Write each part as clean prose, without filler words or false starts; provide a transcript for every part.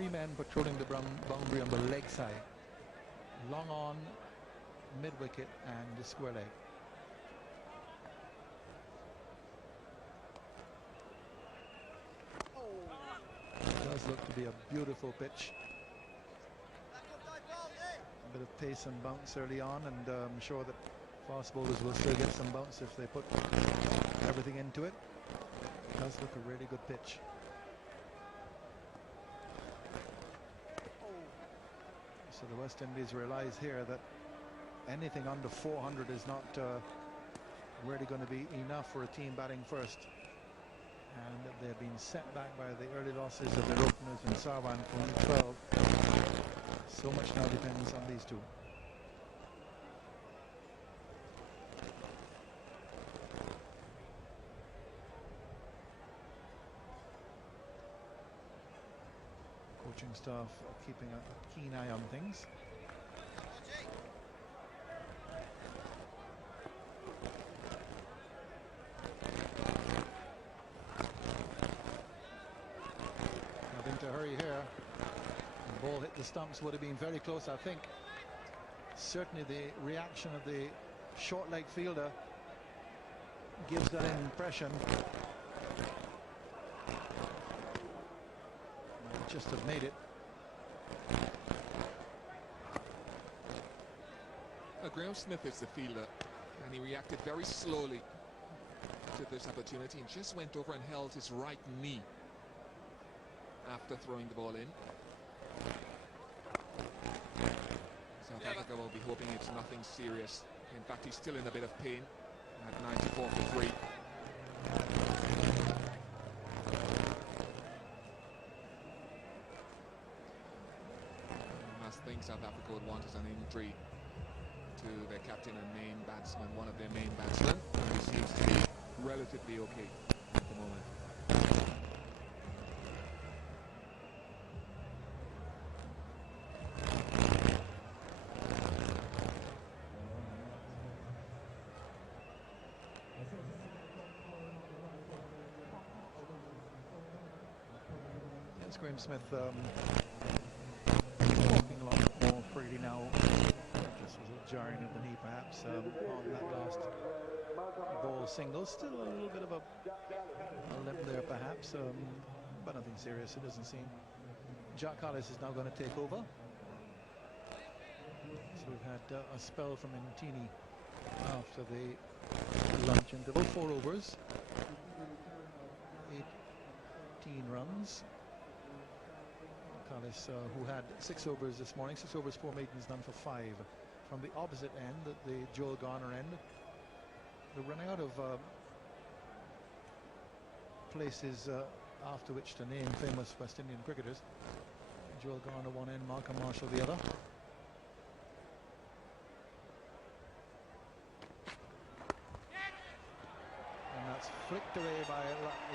3 men patrolling the boundary on the leg side. Long on, mid-wicket and the square leg. It does look to be a beautiful pitch. A bit of pace and bounce early on, and I'm sure that fast bowlers will still get some bounce if they put everything into it. It does look a really good pitch. So the West Indies realize here that anything under 400 is not really going to be enough for a team batting first, and that they've been set back by the early losses of their openers in Sarwan for only 12. So much now depends on these two. Coaching staff are keeping a keen eye on things. Nothing to hurry here. The ball hit the stumps, would have been very close, I think. Certainly the reaction of the short leg fielder gives that impression. Just have made it. Graham Smith is the fielder, and he reacted very slowly to this opportunity and just went over and held his right knee after throwing the ball in. South Africa will be hoping it's nothing serious. In fact, he's still in a bit of pain at 94 for 3. The thing South Africa would want is an injury to their captain and main batsman, one of their main batsmen, who seems to be relatively okay at the moment. Yes, Graham Smith walking along more freely now. Just was a jarring of the knee perhaps on that last ball single. Still a little bit of a limp there perhaps, but nothing serious, it doesn't seem. Jack Harris is now going to take over. So we've had a spell from Ntini after the lunch interval. 4 overs, 18 runs. Callis, who had 6 overs this morning, 6 overs, 4 maidens, none for 5. From the opposite end, the Joel Garner end, they're running out of places after which to name famous West Indian cricketers. Joel Garner one end, Malcolm Marshall the other. And that's flicked away by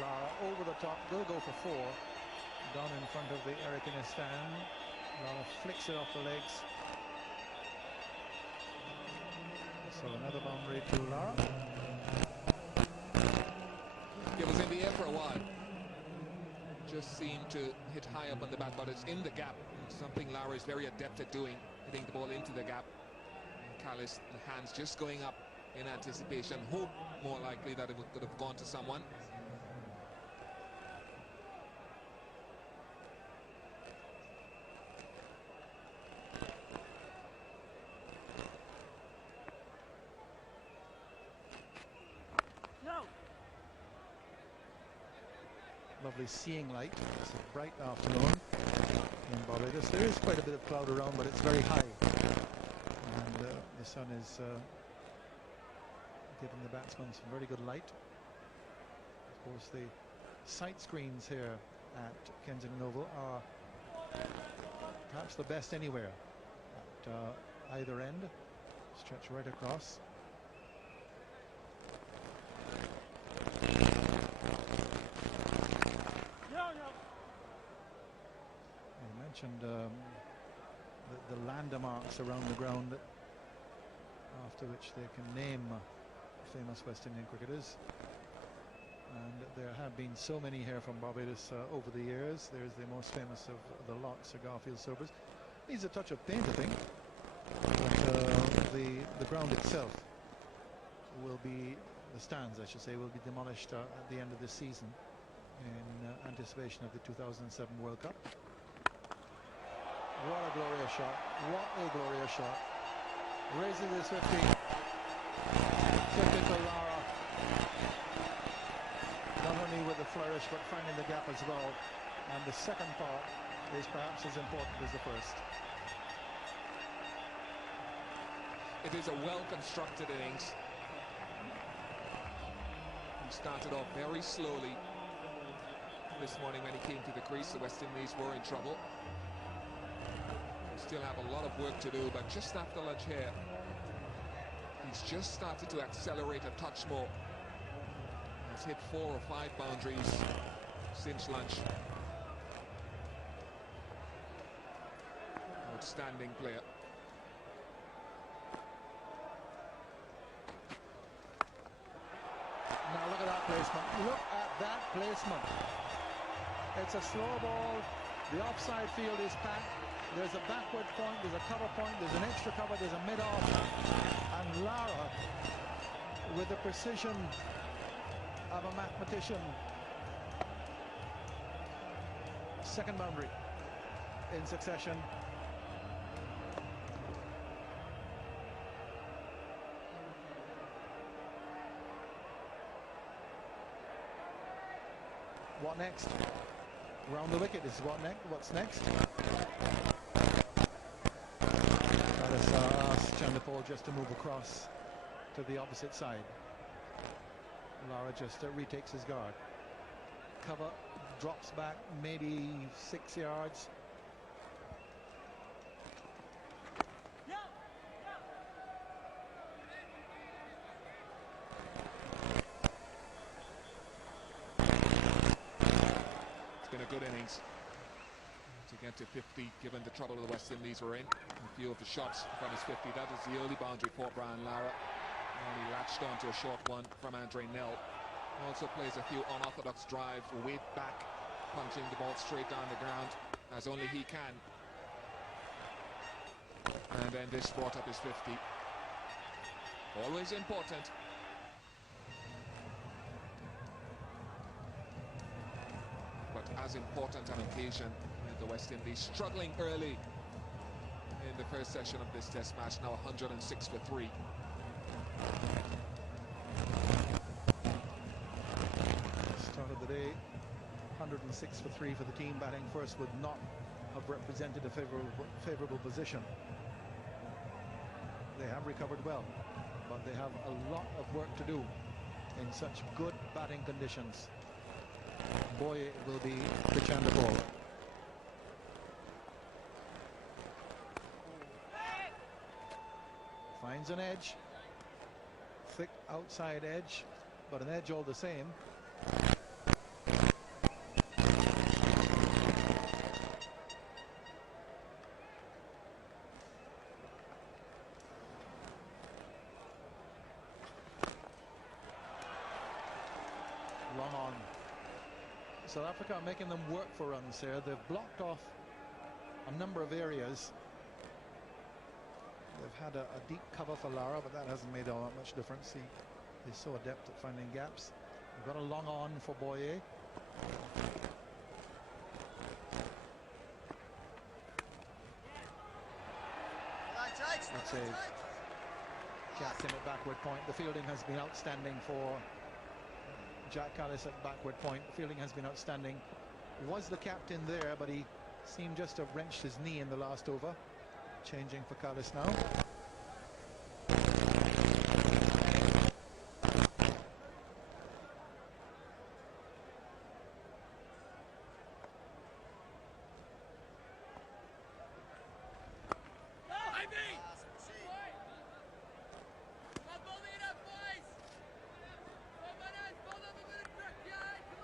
Lara over the top. They'll go for 4. Down in front of the Eric Innes stand. Lara flicks it off the legs. So another boundary to Lara. It was in the air for a while. Just seemed to hit high up on the bat, but it's in the gap. Something Lara is very adept at doing, hitting the ball into the gap. Callis, the hands just going up in anticipation. Hope more likely that it could have gone to someone. Lovely seeing light. It's a bright afternoon in Barbados. There is quite a bit of cloud around, but it's very high, and the sun is giving the batsmen some very good light. Of course, the sight screens here at Kensington Oval are perhaps the best anywhere at either end, stretch right across. I mentioned the landmarks around the ground after which they can name famous West Indian cricketers. And there have been so many here from Barbados over the years. There's the most famous of the lot, Sir Garfield Sobers. Needs a touch of paint, I think. But the ground itself will be, the stands I should say, will be demolished at the end of this season in anticipation of the 2007 World Cup. What a glorious shot. What a glorious shot. Raises his 50. Typical Lara. Not only with the flourish, but finding the gap as well. And the second part is perhaps as important as the first. It is a well-constructed innings. He started off very slowly this morning when he came to the crease. The West Indies were in trouble. Still have a lot of work to do, but just after lunch here, he's just started to accelerate a touch more. He's hit 4 or 5 boundaries since lunch. Outstanding player. Now look at that placement. Look at that placement. It's a slow ball. The offside field is packed. There's a backward point, there's a cover point, there's an extra cover, there's a mid-off. And Lara, with the precision of a mathematician, second boundary in succession. What next? Round the wicket is what's next. Asked Chandapol just to move across to the opposite side. Lara just retakes his guard. Cover, drops back maybe 6 yards. It's been a good innings to get to 50, given the trouble the West Indies were in. A few of the shots from his 50, that is the early boundary for Brian Lara. And he latched onto a short one from Andre Nell. Also plays a few unorthodox drives, weight back, punching the ball straight down the ground, as only he can. And then this brought up his 50. Always important. But as important an occasion, the West Indies struggling early in the first session of this test match, now 106 for 3. Start of the day, 106 for 3 for the team batting first would not have represented a favorable position. They have recovered well, but they have a lot of work to do in such good batting conditions. Boy, will be the Chandapol. Finds an edge, thick outside edge, but an edge all the same. Long on. South Africa are making them work for runs here. They've blocked off a number of areas. They've had a deep cover for Lara, but that hasn't made all that much difference. He's so adept at finding gaps. They've got a long on for Boyer. That's a Captain at backward point. The fielding has been outstanding for Jack Callis at backward point. The fielding has been outstanding. Was the captain there, but he seemed just to have wrenched his knee in the last over. Changing for Callis now.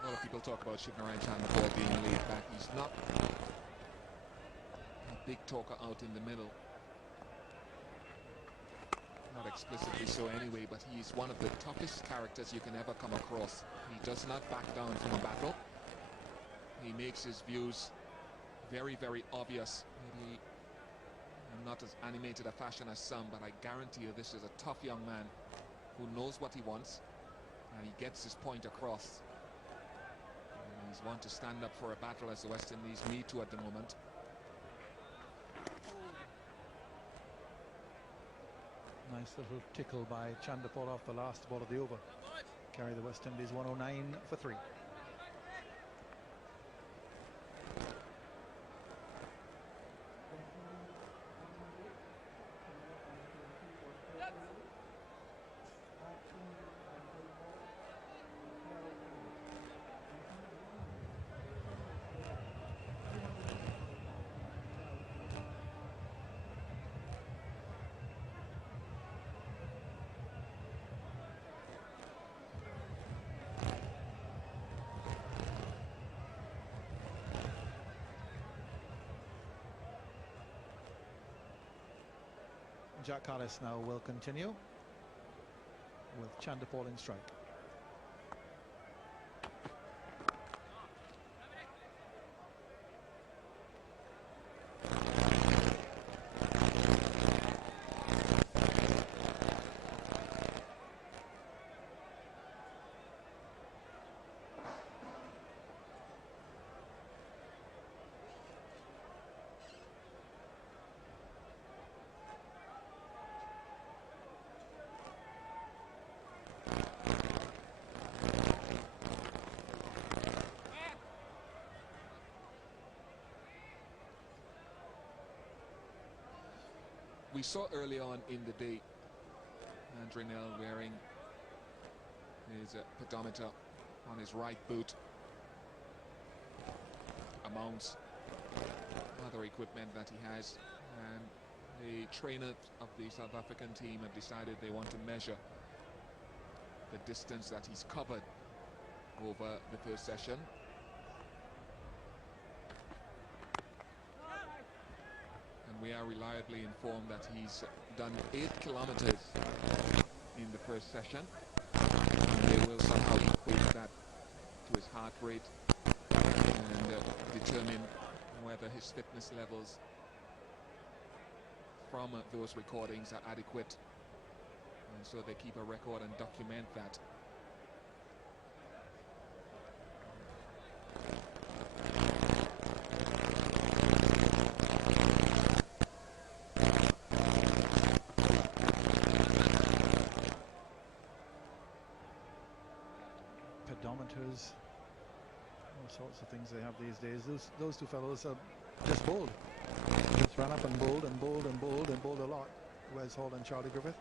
A lot of people talk about Shivnarine Chandapol being laid back. He's not a big talker out in the middle. Not explicitly so anyway, but he's one of the toughest characters you can ever come across. He does not back down from a battle. He makes his views very, very obvious. Maybe in not as animated a fashion as some, but I guarantee you this is a tough young man who knows what he wants, and he gets his point across. And he's one to stand up for a battle, as the West Indies need to at the moment. Nice little tickle by Chandapol off the last ball of the over. Carry the West Indies 109 for 3. Jack Harris now will continue with Chandapol in strike. We saw early on in the day Andrinel wearing his pedometer on his right boot, amongst other equipment that he has, and the trainer of the South African team have decided they want to measure the distance that he's covered over the first session. We are reliably informed that he's done 8 kilometers in the first session. And they will somehow equate that to his heart rate and determine whether his fitness levels from those recordings are adequate. And so they keep a record and document that. Pedometers, all sorts of things they have these days. Those two fellows are just bowled. Just ran up and bowled and bowled and bowled and bowled a lot. Wes Hall and Charlie Griffith.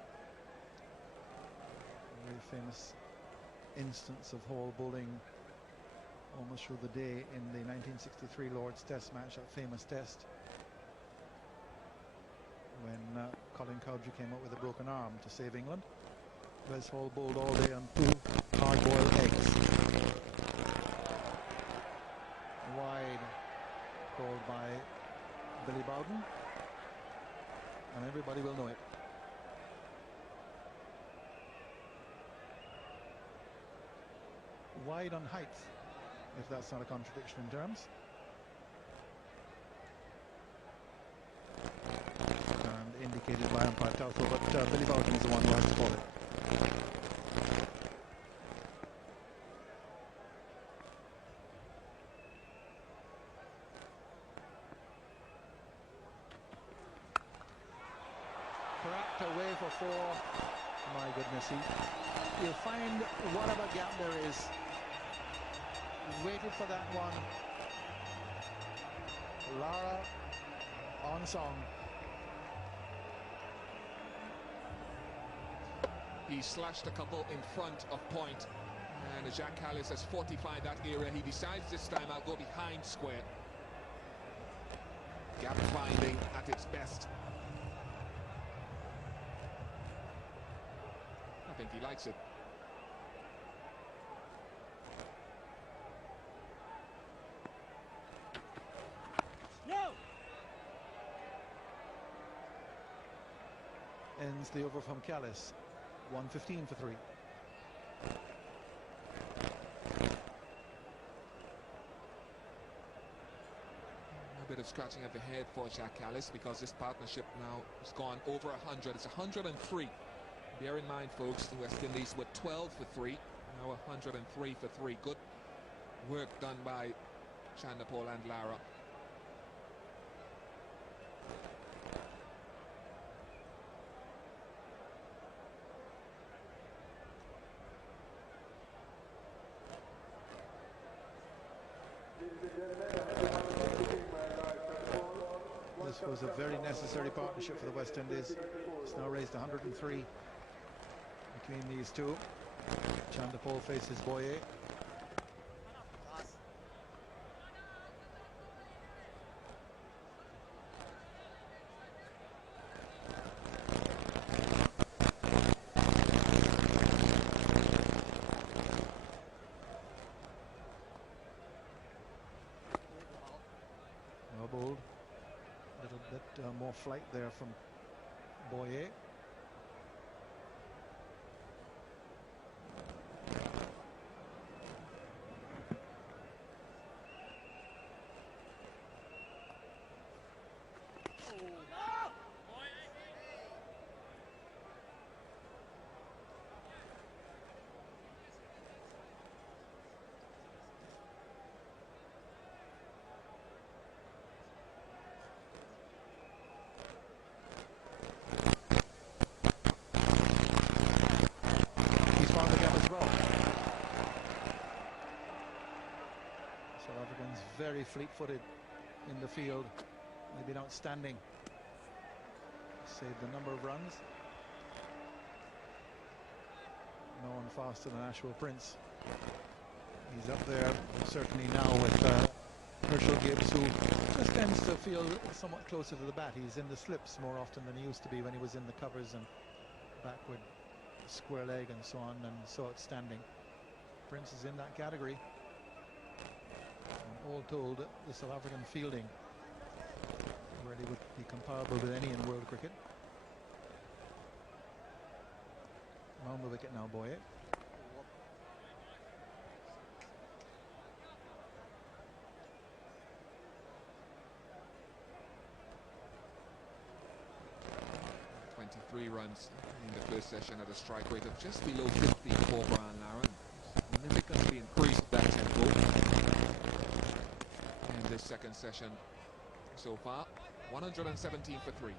A very famous instance of Hall bowling almost through the day in the 1963 Lord's Test match, that famous test when Colin Cowdrey came up with a broken arm to save England. Wes Hall bowled all day on 2 hard-boiled eggs. Wide called by Billy Bowden, and everybody will know it. Wide on height, if that's not a contradiction in terms. And indicated by umpire Tauthel, but Billy Bowden is the one who has to call it. Away for 4. My goodness, you'll find whatever gap there is. Waited for that one. Lara on song. He slashed a couple in front of point, and Jack Harris has fortified that area. He decides this time, I'll go behind square. Gap finding at its best. I think he likes it. No. ends the over from Callis. 1:15 for 3. A bit of scratching of the head for Jack Callis because this partnership now has gone over 100. It's 103. Bear in mind, folks, the West Indies were 12 for 3. Now 103 for 3. Good work done by Chandapol and Lara. This was a very necessary partnership for the West Indies. It's now raised 103 between these two. Chandapol faces Boye. Bowled. A little bit more flight there from Boye. Very fleet-footed in the field. They've been outstanding. Saved a number of runs. No one faster than Ashwell Prince. He's up there certainly now with Herschel Gibbs, who just tends to feel somewhat closer to the bat. He's in the slips more often than he used to be when he was in the covers and backward square leg and so on, and so outstanding. Prince is in that category. All told, the South African fielding really would be comparable with any in world cricket. Round the wicket now, Boye. Runs in the first session at a strike rate of just below 50 for Brian Lara. Significantly increased that tempo in this second session so far. 117 for 3.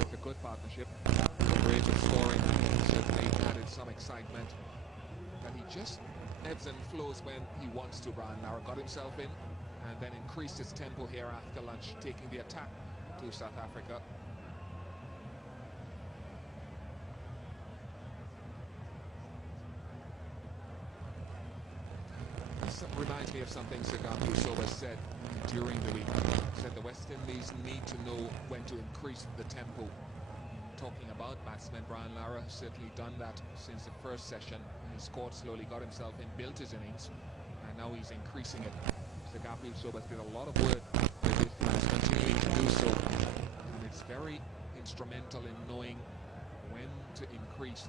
It's a good partnership. The rate of scoring certainly added some excitement. That he just ebbs and flows when he wants to. Brian Lara got himself in and then increased his tempo here after lunch, taking the attack to South Africa. This reminds me of something Sagam Yusoba said during the week. He said the West Indies need to know when to increase the tempo. Talking about batsman Brian Lara has certainly done that since the first session. He scored slowly, got himself in, built his innings, and now he's increasing it. Sagam Yusoba did a lot of work with his plans, continuing to do so, and it's very instrumental in knowing when to increase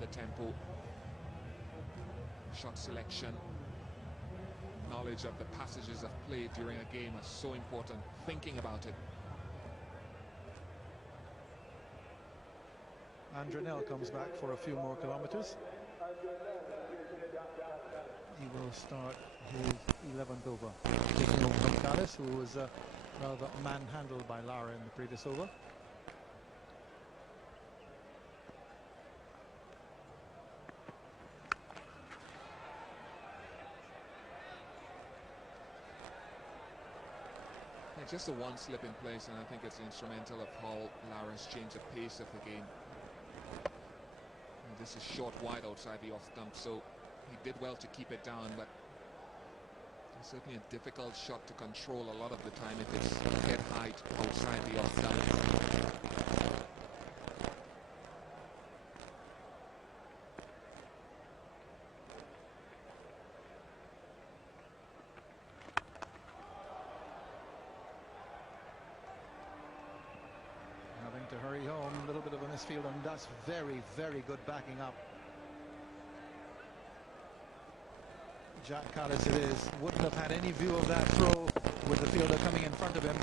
the tempo. Shot selection, knowledge of the passages of play during a game is so important. Thinking about it. Andrenel comes back for a few more kilometers. He will start his 11th over, taking over from Callis, who was rather manhandled by Lara in the previous over. Just a one slip in place, and I think it's instrumental of how Lara's changed the pace of the game. And this is short wide outside the off stump, so he did well to keep it down, but it's certainly a difficult shot to control a lot of the time if it's head height outside the off stump. carry home. A little bit of a misfield, and that's very, very good backing up. Jack Callis it is. Wouldn't have had any view of that throw with the fielder coming in front of him.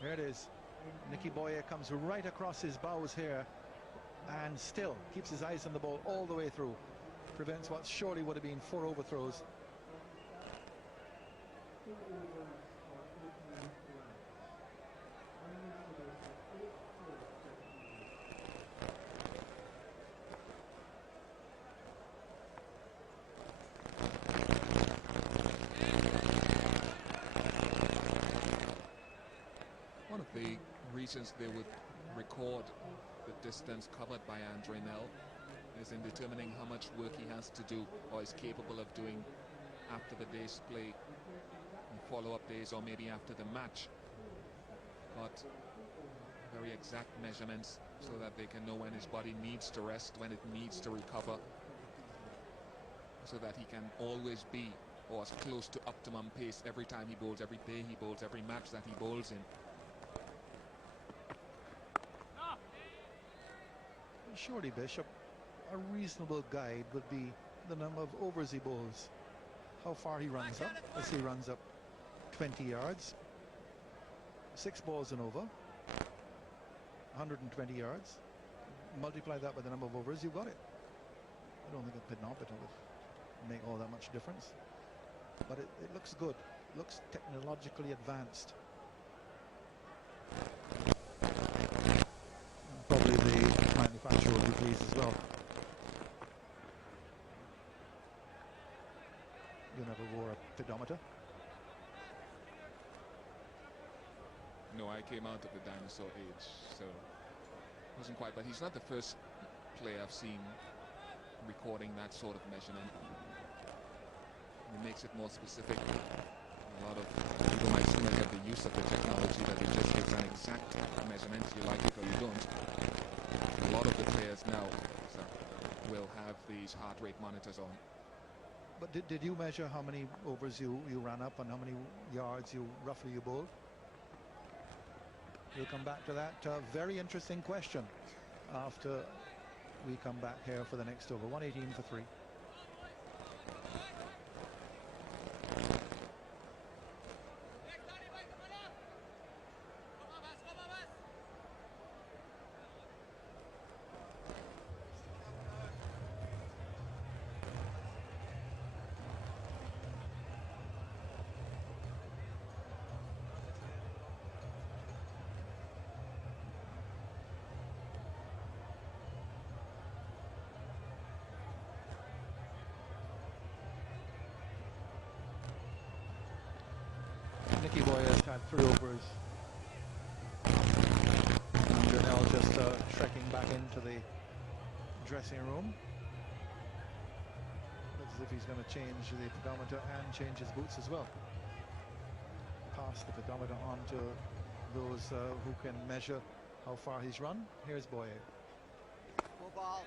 There it is. Nicky Boyer comes right across his bows here and still keeps his eyes on the ball all the way through. Prevents what surely would have been 4 overthrows. One of the reasons they would record the distance covered by Andre Nell is in determining how much work he has to do or is capable of doing after the day's play, and follow-up days, or maybe after the match. But very exact measurements so that they can know when his body needs to rest, when it needs to recover, so that he can always be or as close to optimum pace every time he bowls, every day he bowls, every match that he bowls in. Surely, Bishop, a reasonable guide would be the number of overs he bowls. How far he runs up. Let's say he runs up 20 yards. 6 balls and over. 120 yards. Multiply that by the number of overs, you've got it. I don't think a pedometer would make all that much difference. But it looks good. It looks technologically advanced. Probably the manufacturer will be pleased as well. You never wore a pedometer? No, I came out of the dinosaur age, so it wasn't quite. But he's not the first player I've seen recording that sort of measurement. It makes it more specific. A lot of people might seem like at the use of the technology that it just gives an exact measurement. You like it or you don't. A lot of the players now will have these heart rate monitors on. But did you measure how many overs you ran up and how many yards roughly you bowled? We'll come back to that very interesting question after we come back here for the next over. 118 for 3. Nicky Boyer has had 3 overs. And now just trekking back into the dressing room. Looks as if he's going to change the pedometer and change his boots as well. Pass the pedometer on to those who can measure how far he's run. Here's Boyer. Full ball.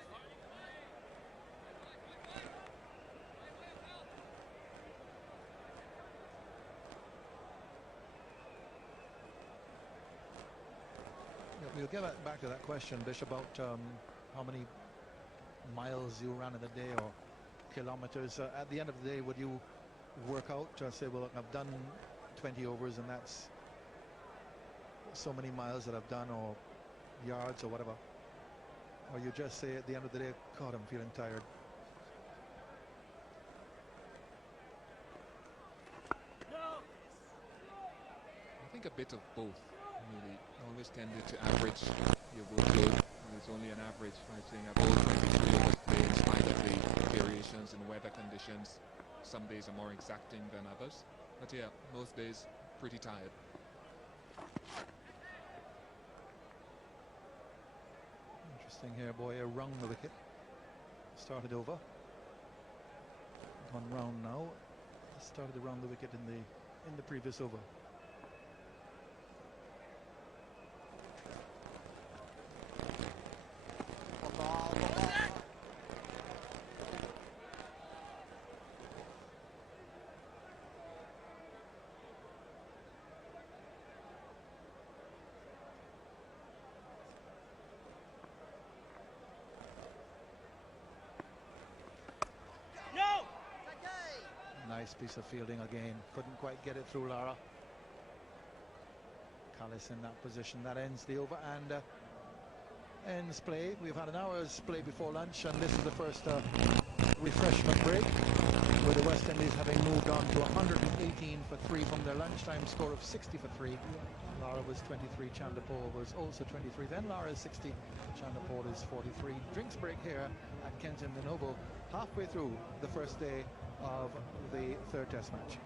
We'll get back to that question, Bish, about how many miles you ran in a day or kilometers. At the end of the day, would you work out, say, well, look, I've done 20 overs and that's so many miles that I've done, or yards or whatever? Or you just say at the end of the day, God, I'm feeling tired? I think a bit of both. Really, always tended to average your workload. It's only an average. I'm saying I've always been able to play in spite of the variations in weather conditions. Some days are more exacting than others. But yeah, most days pretty tired. Interesting here, Boyer rung the wicket. Started over. Gone round now. Started around the wicket in the previous over. Nice piece of fielding again. Couldn't quite get it through Lara. Callis in that position. That ends the over and ends play. We've had an hour's play before lunch, and this is the first refreshment break, with the West Indies having moved on to 118 for 3 from their lunchtime score of 60 for 3. Lara was 23, Chandapur was also 23. Then Lara is 60, Chandapur is 43. Drinks break here at Kenton de Novo, halfway through the first day of the third test match.